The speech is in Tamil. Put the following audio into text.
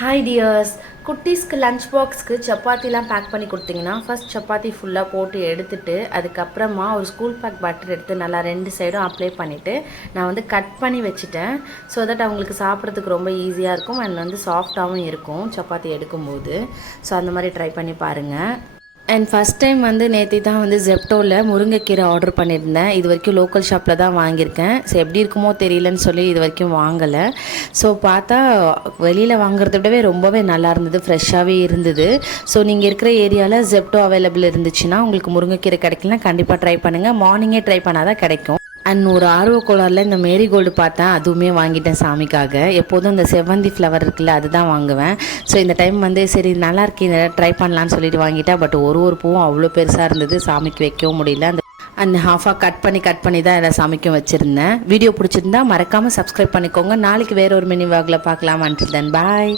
ஹாய் டியர்ஸ், குட்டீஸ்க்கு லஞ்ச் பாக்ஸ்க்கு சப்பாத்திலாம் பேக் பண்ணி கொடுத்தீங்கன்னா ஃபஸ்ட் சப்பாத்தி ஃபுல்லாக போட்டு எடுத்துட்டு அதுக்கப்புறமா ஒரு ஸ்கூல் பேக் பட்டர் எடுத்து நல்லா 2 சைடும் அப்ளை பண்ணிவிட்டு நான் வந்து கட் பண்ணி வச்சுட்டேன். ஸோ தட் அவங்களுக்கு சாப்பிட்றதுக்கு ரொம்ப ஈஸியாக இருக்கும் அண்ட் வந்து சாஃப்டாகவும் இருக்கும் சப்பாத்தி எடுக்கும்போது. ஸோ அந்த மாதிரி ட்ரை பண்ணி பாருங்கள். அண்ட் ஃபஸ்ட் டைம் வந்து நேற்று தான் வந்து ஜெப்டோவில் முருங்கைக்கீரை ஆர்டர் பண்ணியிருந்தேன். இது வரைக்கும் லோக்கல் ஷாப்பில் தான் வாங்கியிருக்கேன். ஸோ எப்படி இருக்குமோ தெரியலன்னு சொல்லி இது வரைக்கும் வாங்கலை. ஸோ பார்த்தா வெளியில் வாங்குறத விடவே ரொம்பவே நல்லா இருந்தது, ஃப்ரெஷ்ஷாகவே இருந்தது. ஸோ நீங்கள் இருக்கிற ஏரியாவில் ஜெப்டோ அவைலபிள் இருந்துச்சுன்னா உங்களுக்கு முருங்கைக்கீரை கிடைக்கலனா கண்டிப்பாக ட்ரை பண்ணுங்கள். மார்னிங்கே ட்ரை பண்ணால் தான் கிடைக்கும். அண்ட் ஒரு ஆர்வக்கோளாரில் இந்த மேரிகோல்டு பார்த்தேன், அதுவுமே வாங்கிட்டேன் சாமிக்காக. எப்போதும் இந்த செவ்வந்தி ஃப்ளவர் இருக்குல்ல அதுதான் வாங்குவேன். ஸோ இந்த டைம் வந்து சரி நல்லா இருக்கு இதை ட்ரை பண்ணலான்னு சொல்லிட்டு வாங்கிட்டேன். பட் ஒரு பூவும் அவ்வளோ பெருசாக இருந்தது, சாமிக்கு வைக்கவும் முடியல. அந்த ஹாஃபாக கட் பண்ணி தான் எல்லாம் சாமிக்கும் வச்சுருந்தேன். வீடியோ பிடிச்சிருந்தா மறக்காமல் சப்ஸ்கிரைப் பண்ணிக்கோங்க. நாளைக்கு வேற ஒரு மினி வாகில் பார்க்கலாம். அன்டில் தென் பாய்.